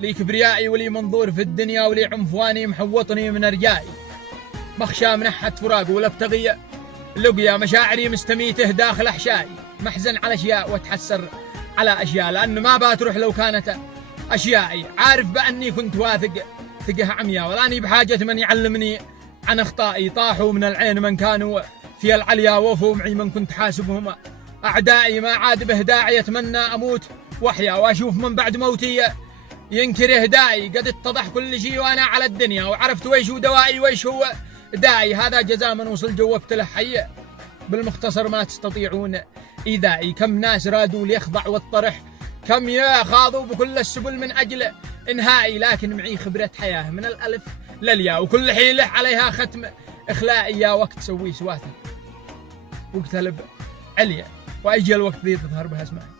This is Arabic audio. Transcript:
لي كبريائي ولي منظور في الدنيا ولي عنفواني محوطني من أرجائي، مخشى من أحد فراق ولا ابتغي لقيا، مشاعري مستميته داخل أحشائي، محزن على أشياء واتحسر على أشياء، لأن ما بتروح لو كانت أشيائي، عارف بأني كنت واثق ثقة عمياء، ولاني بحاجة من يعلمني عن أخطائي، طاحوا من العين من كانوا في العليا، وفوا معي من كنت حاسبهم أعدائي، ما عاد به داعي أتمنى أموت وأحيا، وأشوف من بعد موتي ينكر إهدائي، قد اتضح كل شيء وأنا على الدنيا، وعرفت ويش هو دوائي ويش هو داعي، هذا جزاء من وصل جوبت له حي، بالمختصر ما تستطيعون إيذائي، كم ناس رادوا ليخضع والطرح، كم يا خاضوا بكل السبل من أجل إنهائي، لكن معي خبرة حياة من الألف للياء، وكل حيلة عليها ختم إخلائي، يا وقت سوي سواته واقتلب عليا، وأجي الوقت ذي تظهر بها أسمائي.